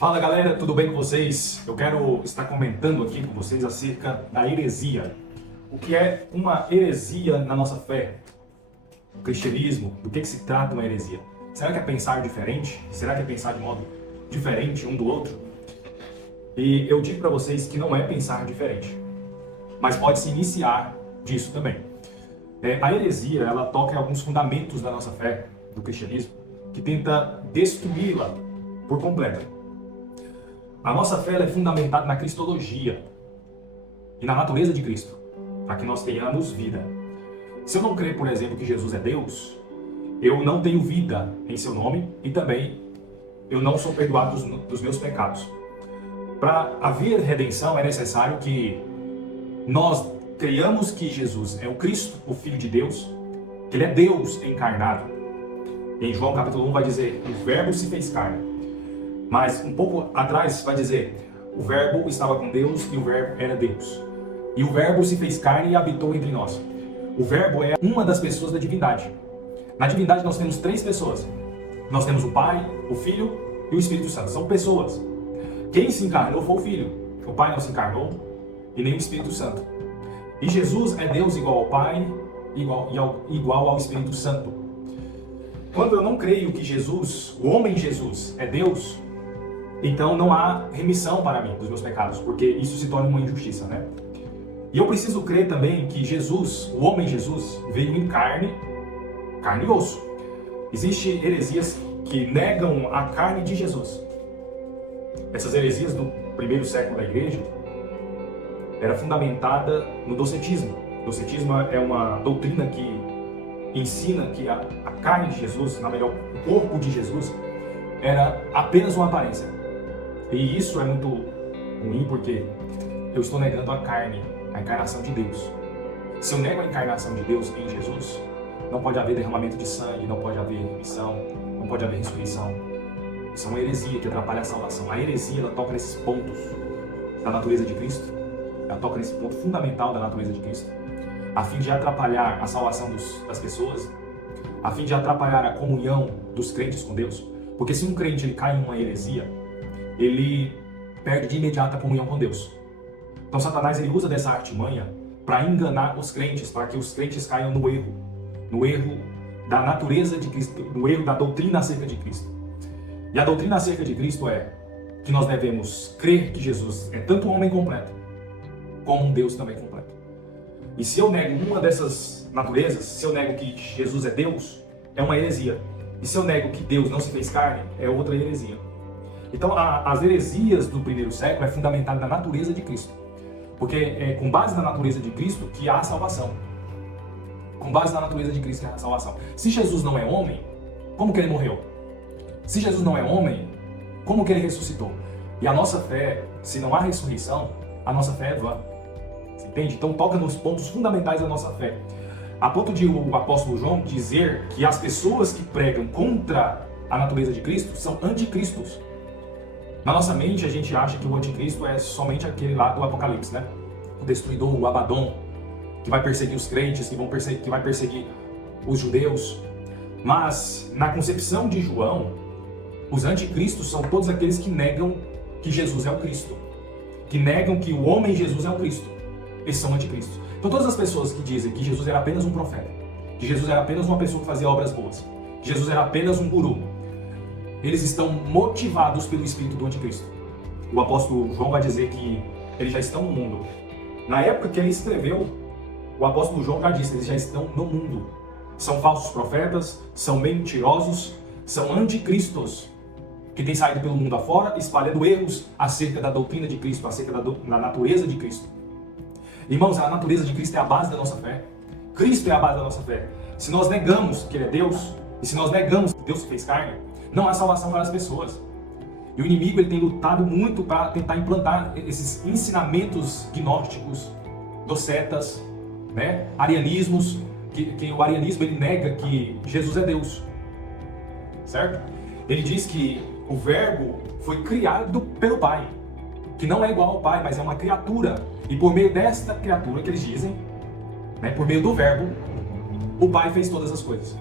Fala galera, tudo bem com vocês? Eu quero estar comentando aqui com vocês acerca da heresia. O que é uma heresia na nossa fé? O cristianismo, do que se trata uma heresia? Será que é pensar diferente? Será que é pensar de modo diferente um do outro? E eu digo para vocês que não é pensar diferente, mas pode se iniciar disso também. A heresia, ela toca em alguns fundamentos da nossa fé, do cristianismo, que tenta destruí-la por completo. A nossa fé é fundamentada na cristologia e na natureza de Cristo, para que nós tenhamos vida. Se eu não crer, por exemplo, que Jesus é Deus, eu não tenho vida em seu nome e também eu não sou perdoado dos meus pecados. Para haver redenção é necessário que nós creiamos que Jesus é o Cristo, o Filho de Deus, que Ele é Deus encarnado. Em João capítulo 1 vai dizer, o Verbo se fez carne. Mas um pouco atrás vai dizer, o Verbo estava com Deus e o Verbo era Deus. E o Verbo se fez carne e habitou entre nós. O Verbo é uma das pessoas da divindade. Na divindade nós temos três pessoas. Nós temos o Pai, o Filho e o Espírito Santo. São pessoas. Quem se encarnou foi o Filho. O Pai não se encarnou e nem o Espírito Santo. E Jesus é Deus igual ao Pai, igual ao Espírito Santo. Quando eu não creio que Jesus, o homem Jesus, é Deus, então não há remissão para mim dos meus pecados, porque isso se torna uma injustiça, né? E eu preciso crer também que Jesus, o homem Jesus, veio em carne e osso. Existem heresias que negam a carne de Jesus. Essas heresias do primeiro século da igreja era fundamentada no docetismo. O docetismo é uma doutrina que ensina que a carne de Jesus, na melhor, o corpo de Jesus, era apenas uma aparência. E isso é muito ruim porque eu estou negando a carne, a encarnação de Deus. Se eu nego a encarnação de Deus em Jesus, não pode haver derramamento de sangue, não pode haver remissão, não pode haver ressurreição. Isso é uma heresia que atrapalha a salvação. A heresia, ela toca nesses pontos da natureza de Cristo, ela toca nesse ponto fundamental da natureza de Cristo, a fim de atrapalhar a salvação das pessoas, a fim de atrapalhar a comunhão dos crentes com Deus. Porque se um crente ele cai em uma heresia, ele perde de imediato a comunhão com Deus. Então Satanás ele usa dessa artimanha para enganar os crentes, para que os crentes caiam no erro da natureza de Cristo, no erro da doutrina acerca de Cristo. E a doutrina acerca de Cristo é que nós devemos crer que Jesus é tanto um homem completo, como um Deus também completo. E se eu nego uma dessas naturezas, se eu nego que Jesus é Deus, é uma heresia. E se eu nego que Deus não se fez carne, é outra heresia. Então, as heresias do primeiro século é fundamentada na natureza de Cristo. Porque é com base na natureza de Cristo que há a salvação. Com base na natureza de Cristo que há a salvação. Se Jesus não é homem, como que ele morreu? Se Jesus não é homem, como que ele ressuscitou? E a nossa fé, se não há ressurreição, a nossa fé é vã. Você entende? Então toca nos pontos fundamentais da nossa fé. A ponto de o apóstolo João dizer que as pessoas que pregam contra a natureza de Cristo são anticristos. Na nossa mente, a gente acha que o anticristo é somente aquele lá do Apocalipse, né? O destruidor, o Abaddon, que vai perseguir os crentes, que vai perseguir os judeus. Mas, na concepção de João, os anticristos são todos aqueles que negam que Jesus é o Cristo. Que negam que o homem Jesus é o Cristo. Esses são anticristos. Então, todas as pessoas que dizem que Jesus era apenas um profeta, que Jesus era apenas uma pessoa que fazia obras boas, que Jesus era apenas um guru, eles estão motivados pelo espírito do anticristo. O apóstolo João vai dizer que eles já estão no mundo. Na época que ele escreveu, o apóstolo João já disse, eles já estão no mundo. São falsos profetas, são mentirosos, são anticristos, que têm saído pelo mundo afora, espalhando erros acerca da doutrina de Cristo, acerca da natureza de Cristo. Irmãos, a natureza de Cristo é a base da nossa fé. Cristo é a base da nossa fé. Se nós negamos que Ele é Deus, e se nós negamos que Deus se fez carne, não há salvação para as pessoas. E o inimigo ele tem lutado muito para tentar implantar esses ensinamentos gnósticos, docetas, né? Arianismos, que o arianismo ele nega que Jesus é Deus. Certo? Ele diz que o Verbo foi criado pelo Pai, que não é igual ao Pai, mas é uma criatura. E por meio desta criatura que eles dizem, né, por meio do Verbo, o Pai fez todas as coisas.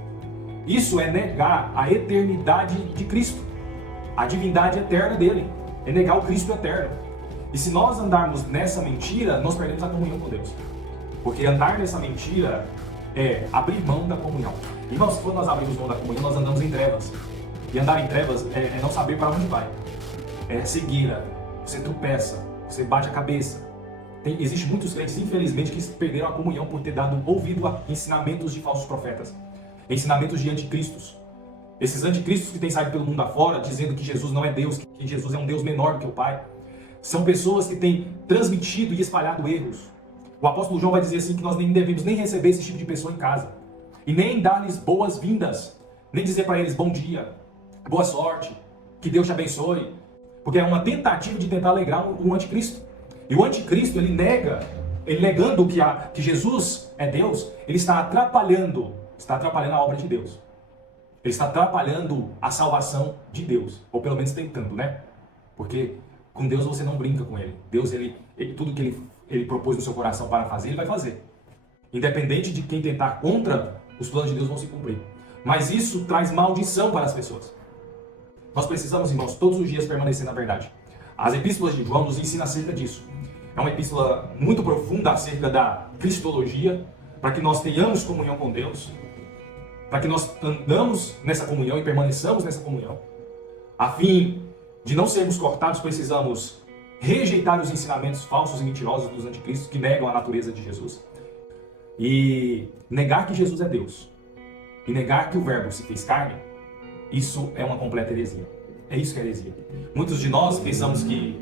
Isso é negar a eternidade de Cristo, a divindade eterna dele. é negar o Cristo eterno. E se nós andarmos nessa mentira, nós perdemos a comunhão com Deus. Porque andar nessa mentira é abrir mão da comunhão. Irmãos, quando nós abrimos mão da comunhão, nós andamos em trevas. E andar em trevas é não saber para onde vai. É cegueira. Você tropeça, você bate a cabeça. Existem muitos crentes, infelizmente, que perderam a comunhão por ter dado ouvido a ensinamentos de falsos profetas. Ensinamentos de anticristos. Esses anticristos que têm saído pelo mundo afora, dizendo que Jesus não é Deus, que Jesus é um Deus menor do que o Pai. São pessoas que têm transmitido e espalhado erros. O apóstolo João vai dizer assim que nós nem devemos nem receber esse tipo de pessoa em casa. E nem dar-lhes boas-vindas. Nem dizer para eles bom dia, boa sorte, que Deus te abençoe. Porque é uma tentativa de tentar alegrar o anticristo. E o anticristo, ele negando que Jesus é Deus, ele está atrapalhando a obra de Deus. Ele está atrapalhando a salvação de Deus. Ou pelo menos tentando, né? Porque com Deus você não brinca com ele. Deus, tudo que ele propôs no seu coração para fazer, ele vai fazer. Independente de quem tentar contra, os planos de Deus vão se cumprir. Mas isso traz maldição para as pessoas. Nós precisamos, irmãos, todos os dias permanecer na verdade. As epístolas de João nos ensinam acerca disso. É uma epístola muito profunda acerca da cristologia, para que nós tenhamos comunhão com Deus, para que nós andamos nessa comunhão e permaneçamos nessa comunhão. A fim de não sermos cortados, precisamos rejeitar os ensinamentos falsos e mentirosos dos anticristos que negam a natureza de Jesus. E negar que Jesus é Deus. E negar que o Verbo se fez carne. Isso é uma completa heresia. É isso que é heresia. Muitos de nós pensamos que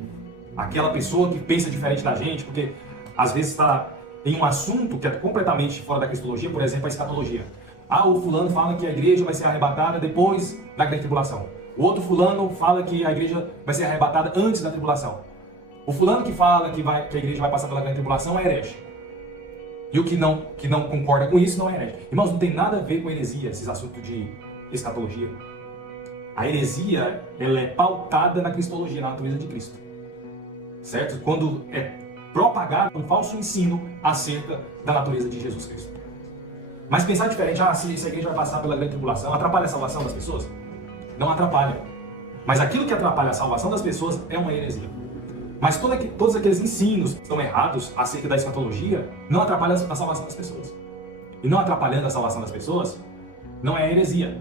aquela pessoa que pensa diferente da gente, porque às vezes está em um assunto que é completamente fora da cristologia, por exemplo, a escatologia. O fulano fala que a igreja vai ser arrebatada depois da grande tribulação. O outro fulano fala que a igreja vai ser arrebatada antes da tribulação. O fulano que fala que a igreja vai passar pela grande tribulação é herege. E o que não concorda com isso não é herege. Irmãos, não tem nada a ver com heresia, esses assuntos de escatologia. A heresia, ela é pautada na cristologia, na natureza de Cristo. Certo? Quando é propagado um falso ensino acerca da natureza de Jesus Cristo. Mas pensar diferente, se a igreja vai passar pela grande tribulação, atrapalha a salvação das pessoas? Não atrapalha. Mas aquilo que atrapalha a salvação das pessoas é uma heresia. Mas todos aqueles ensinos que estão errados acerca da escatologia não atrapalham a salvação das pessoas. E não atrapalhando a salvação das pessoas, não é heresia.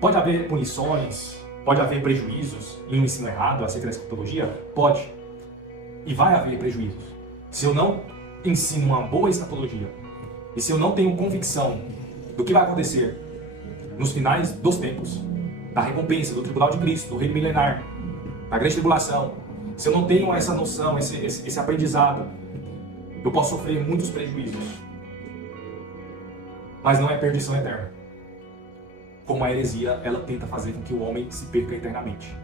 Pode haver punições, pode haver prejuízos em um ensino errado acerca da escatologia? Pode. E vai haver prejuízos. Se eu não ensino uma boa escatologia, e se eu não tenho convicção do que vai acontecer nos finais dos tempos, da recompensa, do tribunal de Cristo, do reino milenar, da grande tribulação, se eu não tenho essa noção, esse aprendizado, eu posso sofrer muitos prejuízos. Mas não é perdição eterna. Como a heresia, ela tenta fazer com que o homem se perca eternamente.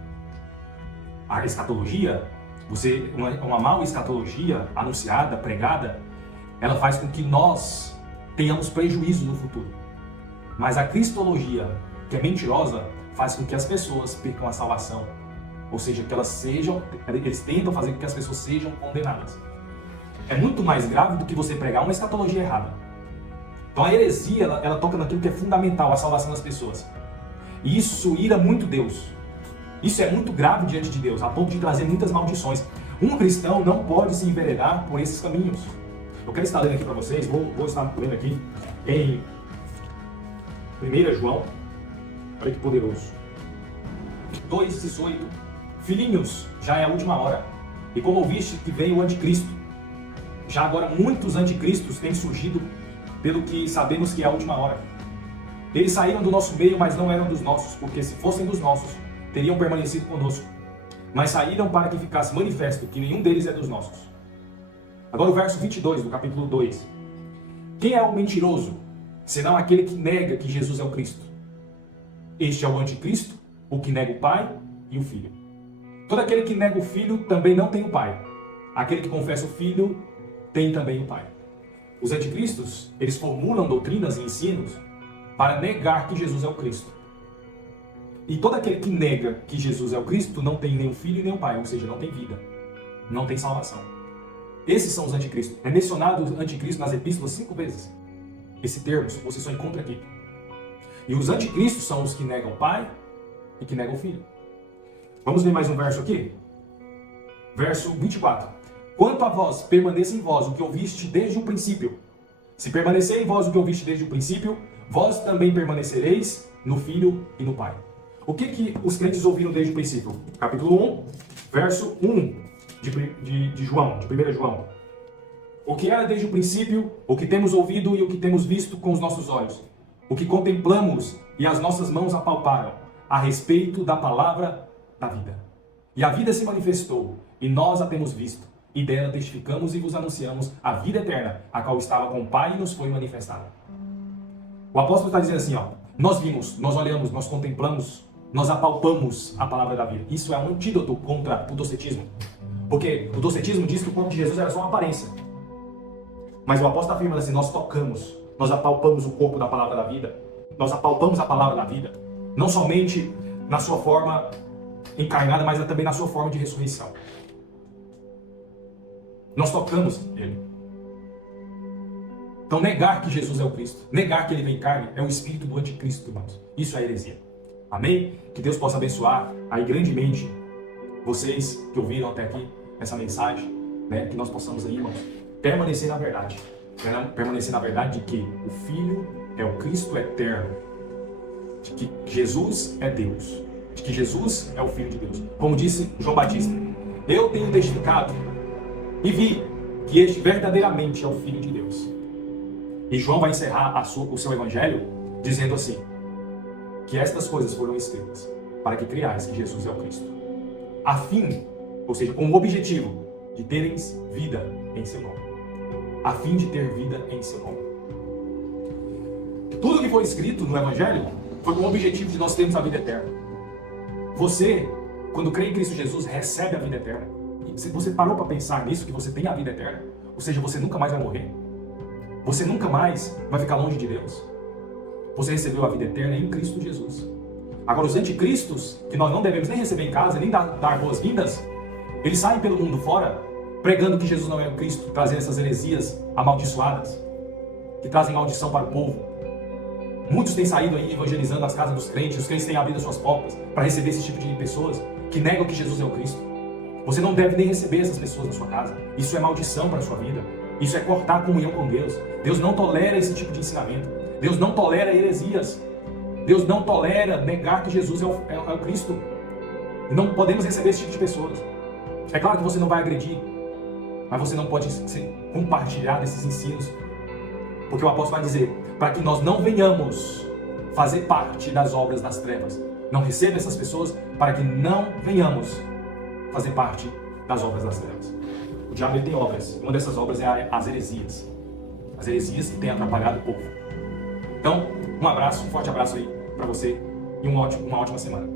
A escatologia, uma mal escatologia anunciada, pregada, ela faz com que nós tenhamos prejuízo no futuro. Mas a cristologia, que é mentirosa, faz com que as pessoas percam a salvação. Ou seja, que eles tentam fazer com que as pessoas sejam condenadas. É muito mais grave do que você pregar uma escatologia errada. Então a heresia, ela toca naquilo que é fundamental, a salvação das pessoas. E isso ira muito Deus. Isso é muito grave diante de Deus, a ponto de trazer muitas maldições. Um cristão não pode se enveredar por esses caminhos. Eu quero estar lendo aqui para vocês, vou estar lendo aqui em 1 João, olha que poderoso, 2,18. Filhinhos, já é a última hora, e como ouviste que veio o anticristo, já agora muitos anticristos têm surgido, pelo que sabemos que é a última hora. Eles saíram do nosso meio, mas não eram dos nossos, porque se fossem dos nossos, teriam permanecido conosco. Mas saíram para que ficasse manifesto que nenhum deles é dos nossos. Agora o verso 22 do capítulo 2. Quem é o mentiroso, senão aquele que nega que Jesus é o Cristo? Este é o anticristo, o que nega o Pai e o Filho. Todo aquele que nega o Filho também não tem o Pai. Aquele que confessa o Filho tem também o Pai. Os anticristos, eles formulam doutrinas e ensinos para negar que Jesus é o Cristo. E todo aquele que nega que Jesus é o Cristo não tem nem o Filho nem o Pai, ou seja, não tem vida, não tem salvação. Esses são os anticristos. É mencionado o anticristo nas epístolas 5 vezes. Esse termo você só encontra aqui. E os anticristos são os que negam o Pai e que negam o Filho. Vamos ver mais um verso aqui? verso 24. Quanto a vós, permaneça em vós o que ouviste desde o princípio. Se permanecer em vós o que ouviste desde o princípio, vós também permanecereis no Filho e no Pai. O que os crentes ouviram desde o princípio? Capítulo 1, verso 1 de João, de 1 João. O que era desde o princípio, o que temos ouvido e o que temos visto com os nossos olhos, o que contemplamos e as nossas mãos apalparam, a respeito da palavra da vida. E a vida se manifestou, e nós a temos visto, e dela testificamos e vos anunciamos a vida eterna, a qual estava com o Pai e nos foi manifestada. O apóstolo está dizendo assim, nós vimos, nós olhamos, nós contemplamos, nós apalpamos a palavra da vida. Isso é um antídoto contra o docetismo. Porque o docetismo diz que o corpo de Jesus era só uma aparência. Mas o apóstolo afirma assim, nós tocamos, nós apalpamos o corpo da palavra da vida, nós apalpamos a palavra da vida, não somente na sua forma encarnada, mas também na sua forma de ressurreição. Nós tocamos ele. Então negar que Jesus é o Cristo, negar que ele vem em carne, é o espírito do anticristo, irmãos. Isso é heresia. Amém? Que Deus possa abençoar aí grandemente vocês que ouviram até aqui essa mensagem, né? Que nós possamos aí, irmãos, permanecer na verdade. Permanecer na verdade de que o Filho é o Cristo eterno, de que Jesus é Deus, de que Jesus é o Filho de Deus. Como disse João Batista, eu tenho testificado e vi que este verdadeiramente é o Filho de Deus. E João vai encerrar o seu evangelho dizendo assim, que estas coisas foram escritas para que criais que Jesus é o Cristo, a fim, ou seja, com o objetivo de tereis vida em seu nome, a fim de ter vida em seu nome. Tudo que foi escrito no evangelho foi com o objetivo de nós termos a vida eterna. Você, quando crê em Cristo Jesus, recebe a vida eterna. E se você parou para pensar nisso, que você tem a vida eterna, ou seja, você nunca mais vai morrer, você nunca mais vai ficar longe de Deus. Você recebeu a vida eterna em Cristo Jesus. Agora, os anticristos, que nós não devemos nem receber em casa, nem dar boas-vindas, eles saem pelo mundo fora, pregando que Jesus não é o Cristo, trazendo essas heresias amaldiçoadas, que trazem maldição para o povo. Muitos têm saído aí evangelizando as casas dos crentes, os crentes têm abrido as suas portas para receber esse tipo de pessoas que negam que Jesus é o Cristo. Você não deve nem receber essas pessoas na sua casa. Isso é maldição para a sua vida. Isso é cortar a comunhão com Deus. Deus não tolera esse tipo de ensinamento. Deus não tolera heresias. Deus não tolera negar que Jesus é o Cristo. E não podemos receber esse tipo de pessoas. É claro que você não vai agredir, mas você não pode compartilhar desses ensinos. Porque o apóstolo vai dizer, para que nós não venhamos fazer parte das obras das trevas. Não receba essas pessoas para que não venhamos fazer parte das obras das trevas. O diabo ele tem obras. Uma dessas obras é as heresias. As heresias que têm atrapalhado o povo. Então, um abraço, um forte abraço aí para você e uma ótima semana.